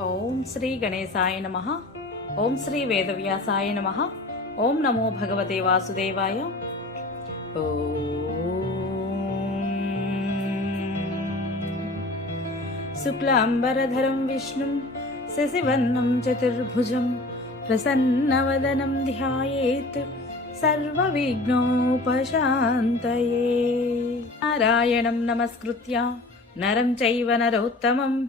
ఓం శ్రీ గణేశాయ నమ. ఓం శ్రీ వేదవ్యాసాయ నమ. ఓం నమో భగవతే వాసుదేవాయ. శుక్లాంబరధరం విష్ణుం శశివర్ణం చతుర్భుజం ప్రసన్నవదనం ధ్యాయేత్ సర్వవిఘ్నోపశాంతయే. నారాయణం నమస్కృత్య నరం చైవ నరోత్తమం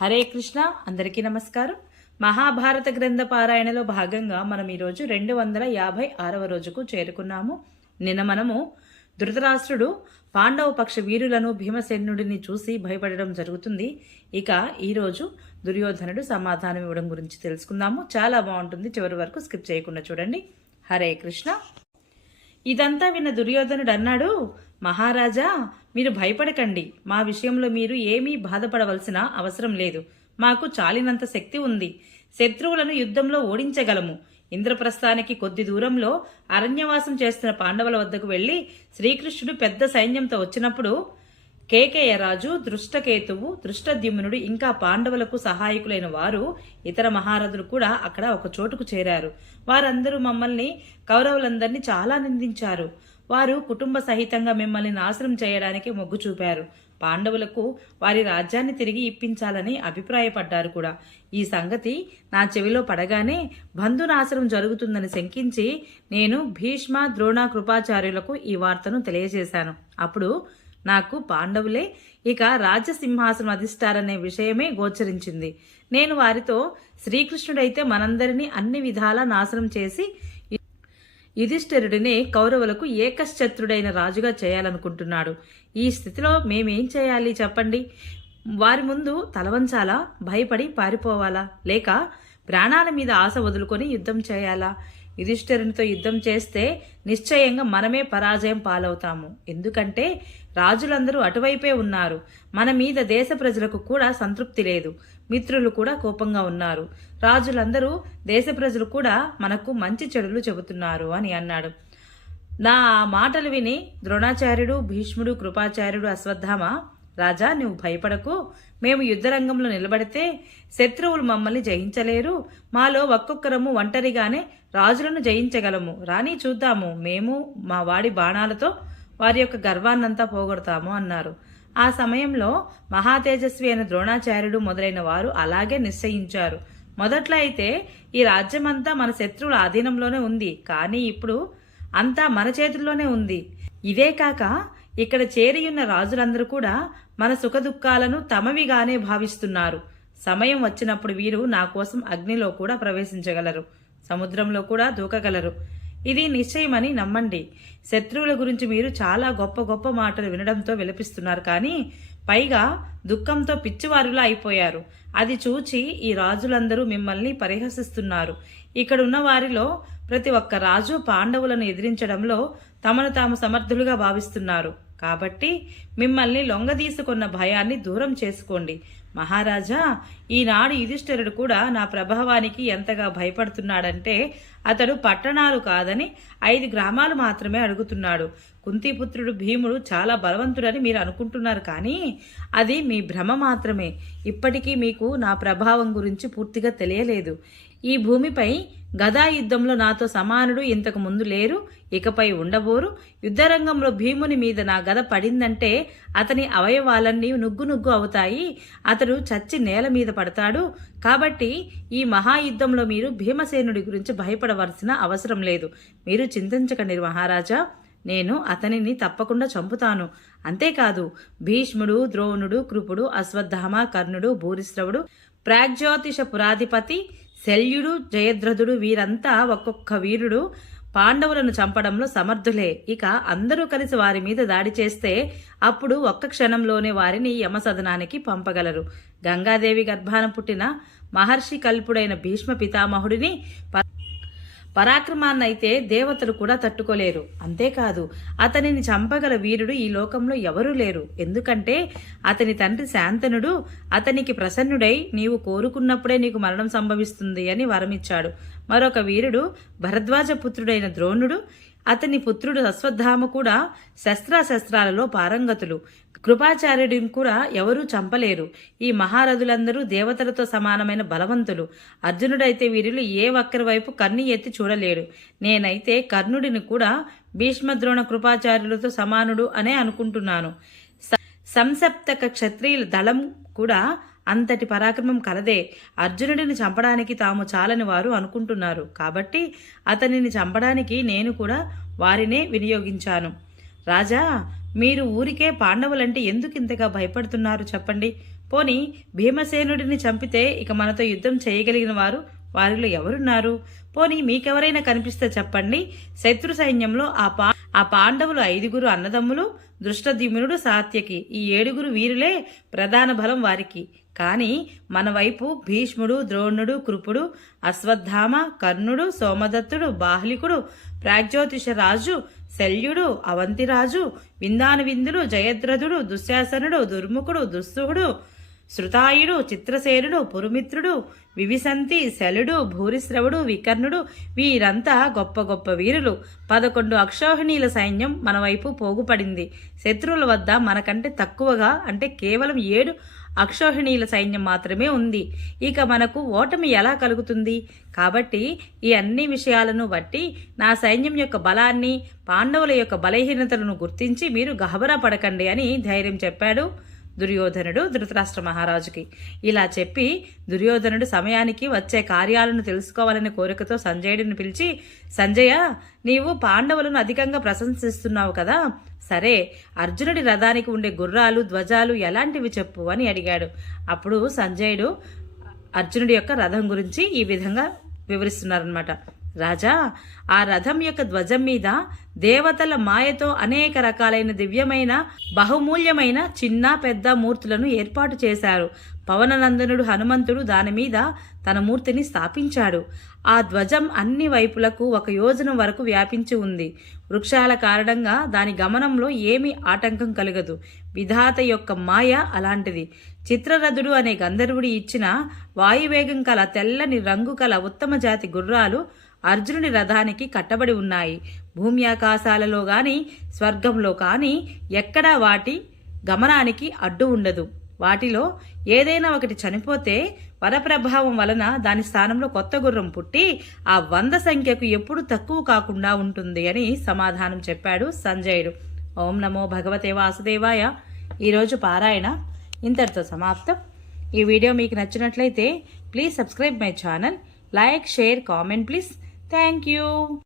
హరే కృష్ణ అందరికీ నమస్కారం. మహాభారత గ్రంథ పారాయణలో భాగంగా మనం ఈరోజు రెండు వందల యాభై ఆరవ రోజుకు చేరుకున్నాము. నిన్న మనము ధృతరాష్ట్రుడు పాండవ పక్ష వీరులను భీమసేనుడిని చూసి భయపడడం జరుగుతుంది. ఇక ఈరోజు దుర్యోధనుడు సమాధానం ఇవ్వడం గురించి తెలుసుకుందాము. చాలా బాగుంటుంది. చివరి వరకు స్కిప్ చేయకుండా చూడండి. హరే కృష్ణ. ఇదంతా విన్న దుర్యోధనుడు అన్నాడు మహారాజా మీరు భయపడకండి. మా విషయంలో మీరు ఏమీ బాధపడవలసిన అవసరం లేదు. మాకు చాలినంత శక్తి ఉంది. శత్రువులను యుద్ధంలో ఓడించగలము. ఇంద్రప్రస్థానికి కొద్ది దూరంలో అరణ్యవాసం చేస్తున్న పాండవుల వద్దకు వెళ్ళి శ్రీకృష్ణుడు పెద్ద సైన్యంతో వచ్చినప్పుడు కేకేయ రాజు దృష్టకేతువు దృష్టద్యుమ్నుడు ఇంకా పాండవులకు సహాయకులైన వారు ఇతర మహారథులు కూడా అక్కడ ఒక చోటుకు చేరారు. వారందరూ మమ్మల్ని కౌరవులందరినీ చాలా నిందించారు. వారు కుటుంబ సహితంగా మిమ్మల్ని నాశనం చేయడానికి మొగ్గు చూపారు. పాండవులకు వారి రాజ్యాన్ని తిరిగి ఇప్పించాలని అభిప్రాయపడ్డారు కూడా. ఈ సంగతి నా చెవిలో పడగానే బంధునాశనం జరుగుతుందని శంకించి నేను భీష్మ ద్రోణ కృపాచార్యులకు ఈ వార్తను తెలియజేశాను. అప్పుడు నాకు పాండవులే ఇక రాజ్యసింహాసనం అధిష్టారనే విషయమే గోచరించింది. నేను వారితో శ్రీకృష్ణుడైతే మనందరినీ అన్ని విధాలా నాశనం చేసి యుధిష్ఠిరుడిని కౌరవులకు ఏకశత్రుడైన రాజుగా చేయాలనుకుంటున్నాడు. ఈ స్థితిలో మేమేం చేయాలి చెప్పండి? వారి ముందు తలవంచాలా? భయపడి పారిపోవాలా? లేక ప్రాణాల మీద ఆశ వదులుకొని యుద్ధం చేయాలా? యుధిష్ఠిరునితో యుద్ధం చేస్తే నిశ్చయంగా మనమే పరాజయం పాలవుతాము. ఎందుకంటే రాజులందరూ అటువైపే ఉన్నారు. మన మీద దేశ ప్రజలకు కూడా సంతృప్తి లేదు. మిత్రులు కూడా కోపంగా ఉన్నారు. రాజులందరూ దేశ ప్రజలు కూడా మనకు మంచి చెడులు చెబుతున్నారు అని అన్నాడు. నా ఆ మాటలు విని ద్రోణాచార్యుడు భీష్ముడు కృపాచార్యుడు అశ్వత్థామ రాజా నువ్వు భయపడకు. మేము యుద్ధరంగంలో నిలబడితే శత్రువులు మమ్మల్ని జయించలేరు. మాలో ఒక్కొక్కరము ఒంటరిగానే రాజులను జయించగలము. రాని చూద్దాము. మేము మా వాడి బాణాలతో వారి యొక్క గర్వాన్నంతా పోగొడతాము అన్నారు. ఆ సమయంలో మహాతేజస్వి అయిన ద్రోణాచార్యుడు మొదలైన వారు అలాగే నిశ్చయించారు. మొదట్లో అయితే ఈ రాజ్యమంతా మన శత్రువుల ఆధీనంలోనే ఉంది. కానీ ఇప్పుడు అంతా మన చేతుల్లోనే ఉంది. ఇదే కాక ఇక్కడ చేరియున్న రాజులందరూ కూడా మన సుఖదుఖాలను తమవిగానే భావిస్తున్నారు. సమయం వచ్చినప్పుడు వీరు నా కోసం అగ్నిలో కూడా ప్రవేశించగలరు. సముద్రంలో కూడా దూకగలరు. ఇది నిశ్చయమని నమ్మండి. శత్రువుల గురించి మీరు చాలా గొప్ప గొప్ప మాటలు వినడంతో విలపిస్తున్నారు కానీ పైగా దుఃఖంతో పిచ్చివారులా అయిపోయారు. అది చూచి ఈ రాజులందరూ మిమ్మల్ని పరిహసిస్తున్నారు. ఇక్కడ ఉన్న వారిలో ప్రతి ఒక్క రాజు పాండవులను ఎదిరించడంలో తమను తాము సమర్థులుగా భావిస్తున్నారు. కాబట్టి మిమ్మల్ని లొంగదీసుకున్న భయాన్ని దూరం చేసుకోండి. మహారాజా ఈనాడు యుధిష్ఠిరుడు కూడా నా ప్రభావానికి ఎంతగా భయపడుతున్నాడంటే అతడు పట్టణాలు కాదని ఐదు గ్రామాలు మాత్రమే అడుగుతున్నాడు. కుంతిపుత్రుడు భీముడు చాలా బలవంతుడని మీరు అనుకుంటున్నారు కానీ అది మీ భ్రమ మాత్రమే. ఇప్పటికీ మీకు నా ప్రభావం గురించి పూర్తిగా తెలియలేదు. ఈ భూమిపై గదా యుద్ధంలో నాతో సమానుడు ఇంతకు ముందు లేరు ఇకపై ఉండబోరు. యుద్ధరంగంలో భీముని మీద నా గద పడిందంటే అతని అవయవాలన్నీ నుగ్గు నుగ్గు అవుతాయి. అతడు చచ్చి నేల మీద పడతాడు. కాబట్టి ఈ మహాయుద్ధంలో మీరు భీమసేనుడి గురించి భయపడవలసిన అవసరం లేదు. మీరు చింతించకండి మహారాజా. నేను అతనిని తప్పకుండా చంపుతాను. అంతేకాదు భీష్ముడు ద్రోణుడు కృపుడు అశ్వత్థామ కర్ణుడు భూరిశ్రవుడు ప్రాగ్జ్యోతిష పురాధిపతి శల్యుడు జయద్రథుడు వీరంతా ఒక్కొక్క వీరుడు పాండవులను చంపడంలో సమర్థులే. ఇక అందరూ కలిసి వారి మీద దాడి చేస్తే అప్పుడు ఒక్క క్షణంలోనే వారిని యమసదనానికి పంపగలరు. గంగాదేవి గర్భాన పుట్టిన మహర్షి కల్పుడైన భీష్మ పితామహుడిని ప- పరాక్రమాన్నైతే దేవతలు కూడా తట్టుకోలేరు. అంతేకాదు అతనిని చంపగల వీరుడు ఈ లోకంలో ఎవరూ లేరు. ఎందుకంటే అతని తండ్రి శాంతనుడు అతనికి ప్రసన్నుడై నీవు కోరుకున్నప్పుడే నీకు మరణం సంభవిస్తుంది అని వరమిచ్చాడు. మరొక వీరుడు భరద్వాజ పుత్రుడైన ద్రోణుడు అతని పుత్రుడు అశ్వత్థామ కూడా శస్త్రాశస్త్రాలలో పారంగతులు. కృపాచార్యుడిని కూడా ఎవరూ చంపలేరు. ఈ మహారథులందరూ దేవతలతో సమానమైన బలవంతులు. అర్జునుడైతే వీరిలో ఏ ఒక్కరి వైపు కన్ను ఎత్తి చూడలేడు. నేనైతే కర్ణుడిని కూడా భీష్మద్రోణ కృపాచార్యులతో సమానుడు అనే అనుకుంటున్నాను. సంసప్తక క్షత్రియుల దళం కూడా అంతటి పరాక్రమం కలదే. అర్జునుడిని చంపడానికి తాము చాలని వారు అనుకుంటున్నారు. కాబట్టి అతనిని చంపడానికి నేను కూడా వారినే వినియోగించాను. రాజా మీరు ఊరికే పాండవులంటే ఎందుకు ఇంతగా భయపడుతున్నారు చెప్పండి. పోని భీమసేనుడిని చంపితే ఇక మనతో యుద్ధం చేయగలిగిన వారు వారిలో ఎవరున్నారు? పోని మీకెవరైనా కనిపిస్తే చెప్పండి. శత్రు సైన్యంలో ఆ పా ఆ పాండవులు ఐదుగురు అన్నదమ్ములు దృష్టద్యుమ్నుడు సాత్యకి ఈ ఏడుగురు వీరులే ప్రధాన బలం వారికి. కానీ మన వైపు భీష్ముడు ద్రోణుడు కృపుడు అశ్వత్థామ కర్ణుడు సోమదత్తుడు బాహ్లికుడు ప్రాగ్జ్యోతిష రాజు శల్యుడు అవంతిరాజు విందానువిందుడు జయద్రథుడు దుశ్శాసనుడు దుర్ముఖుడు దుస్సుహుడు శృతాయుడు చిత్రసేనుడు పురుమిత్రుడు వివిసంతి శలుడు భూరిశ్రవుడు వికర్ణుడు వీరంతా గొప్ప గొప్ప వీరులు. పదకొండు అక్షోహిణీల సైన్యం మన వైపు పోగుపడింది. శత్రువుల వద్ద మనకంటే తక్కువగా అంటే కేవలం ఏడు అక్షోహిణీల సైన్యం మాత్రమే ఉంది. ఇక మనకు ఓటమి ఎలా కలుగుతుంది? కాబట్టి ఈ అన్ని విషయాలను బట్టి నా సైన్యం యొక్క బలాన్ని పాండవుల యొక్క బలహీనతలను గుర్తించి మీరు గహబరా పడకండి అని ధైర్యం చెప్పాడు. దుర్యోధనుడు ధృతరాష్ట్ర మహారాజుకి. ఇలా చెప్పి దుర్యోధనుడు సమయానికి వచ్చే కార్యాలను తెలుసుకోవాలనే కోరికతో సంజయుడిని పిలిచి సంజయ నీవు పాండవులను అధికంగా ప్రశంసిస్తున్నావు కదా. సరే అర్జునుడి రథానికి ఉండే గుర్రాలు ధ్వజాలు ఎలాంటివి చెప్పు అని అడిగాడు. అప్పుడు సంజయుడు అర్జునుడి యొక్క రథం గురించి ఈ విధంగా వివరిస్తున్నారనమాట రాజా ఆ రథం యొక్క ధ్వజం మీద దేవతల మాయతో అనేక రకాలైన దివ్యమైన బహుమూల్యమైన చిన్న పెద్ద మూర్తులను ఏర్పాటు చేశారు. పవననందనుడు హనుమంతుడు దాని మీద తన మూర్తిని స్థాపించాడు. ఆ ధ్వజం అన్ని వైపులకు ఒక యోజనం వరకు వ్యాపించి ఉంది. వృక్షాల కారణంగా దాని గమనంలో ఏమీ ఆటంకం కలగదు. విధాత యొక్క మాయ అలాంటిది. చిత్రరథుడు అనే గంధర్వుడి ఇచ్చిన వాయువేగం కల తెల్లని రంగు కల ఉత్తమ జాతి గుర్రాలు అర్జునుడి రథానికి కట్టబడి ఉన్నాయి. భూమి ఆకాశాలలో గాని స్వర్గంలో కానీ ఎక్కడా వాటి గమనానికి అడ్డు ఉండదు. వాటిలో ఏదైనా ఒకటి చనిపోతే వరప్రభావం వలన దాని స్థానంలో కొత్త గుర్రం పుట్టి ఆ వంద సంఖ్యకు ఎప్పుడు తక్కువ కాకుండా ఉంటుంది అని సమాధానం చెప్పాడు సంజయుడు. ఓం నమో భగవతే వాసుదేవాయ. ఈరోజు పారాయణ ఇంతటితో సమాప్తం. ఈ వీడియో మీకు నచ్చినట్లయితే please subscribe my channel. Like share comment please. Thank you.